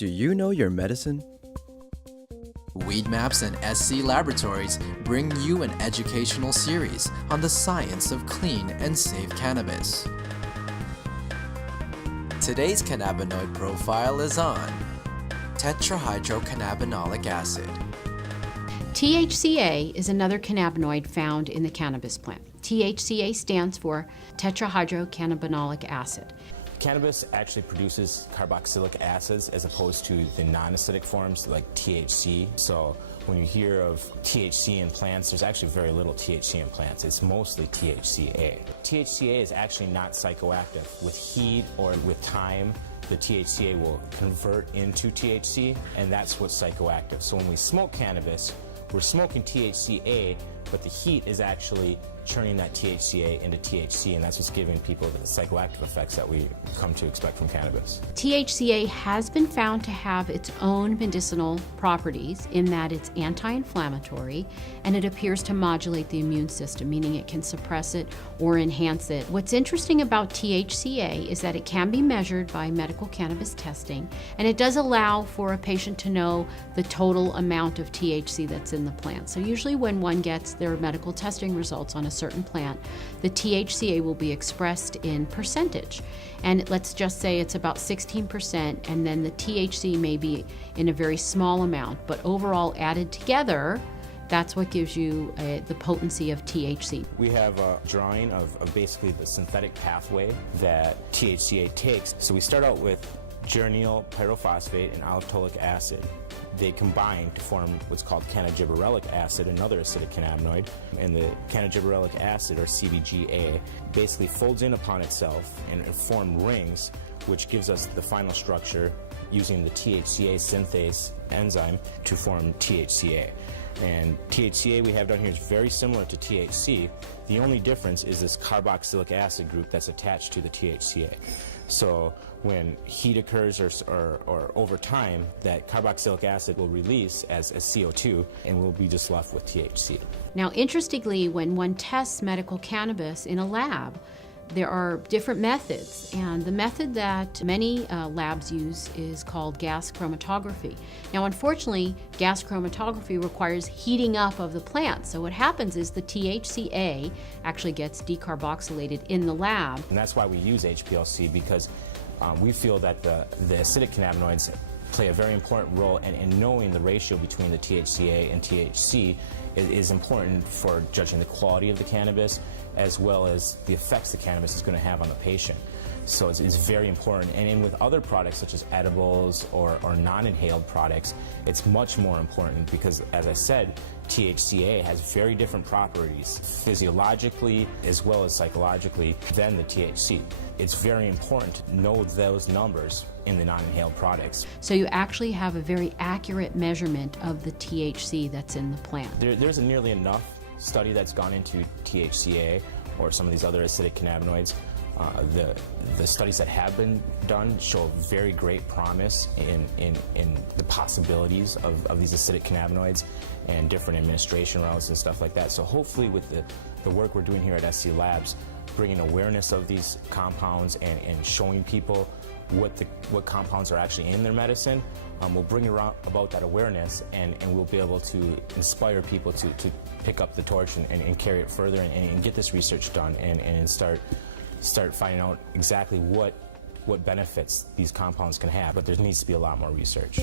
Do you know your medicine? Weed Maps and SC Laboratories bring you an educational series on the science of clean and safe cannabis. Today's cannabinoid profile is on tetrahydrocannabinolic acid. THCA is another cannabinoid found in the cannabis plant. THCA stands for tetrahydrocannabinolic acid. Cannabis actually produces carboxylic acids as opposed to the non-acidic forms like THC. So when you hear of THC in plants, there's actually very little THC in plants. It's mostly THCA. THCA is actually not psychoactive. With heat or with time, the THCA will convert into THC, and that's what's psychoactive. So when we smoke cannabis, we're smoking THCA, but the heat is actually turning that THCA into THC, and that's what's giving people the psychoactive effects that we come to expect from cannabis. THCA has been found to have its own medicinal properties in that it's anti-inflammatory and it appears to modulate the immune system, meaning it can suppress it or enhance it. What's interesting about THCA is that it can be measured by medical cannabis testing, and it does allow for a patient to know the total amount of THC that's in the plant. So usually when one gets their medical testing results on a certain plant, the THCA will be expressed in percentage. And let's just say it's about 16%, and then the THC may be in a very small amount, but overall added together, that's what gives you the potency of THC. We have a drawing of basically the synthetic pathway that THCA takes. So we start out with geranyl pyrophosphate and allopulic acid. They combine to form what's called cannagiberellic acid, another acidic cannabinoid. And the cannagiberellic acid, or CBGA, basically folds in upon itself and form rings, which gives us the final structure using the THCA synthase enzyme to form THCA. And THCA we have down here is very similar to THC. The only difference is this carboxylic acid group that's attached to the THCA. So when heat occurs or over time, that carboxylic acid will release as CO2, and we'll be just left with THC. Now, interestingly, when one tests medical cannabis in a lab, there are different methods, and the method that many labs use is called gas chromatography. Now, unfortunately, gas chromatography requires heating up of the plant, so what happens is the THCA actually gets decarboxylated in the lab. And that's why we use HPLC, because we feel that the acidic cannabinoids play a very important role, and knowing the ratio between the THCA and THC is important for judging the quality of the cannabis as well as the effects the cannabis is going to have on the patient. So it's very important. And with other products such as edibles or non-inhaled products, it's much more important because, as I said, THCA has very different properties physiologically as well as psychologically than the THC. It's very important to know those numbers in the non-inhaled products. So you actually have a very accurate measurement of the THC that's in the plant. There's nearly enough study that's gone into THCA or some of these other acidic cannabinoids. The studies that have been done show very great promise in the possibilities of these acidic cannabinoids and different administration routes and stuff like that. So hopefully with the work we're doing here at SC Labs, bringing awareness of these compounds and showing people what compounds are actually in their medicine, will bring about that awareness, and we'll be able to inspire people to pick up the torch and carry it further and get this research done and start finding out exactly what benefits these compounds can have. But there needs to be a lot more research.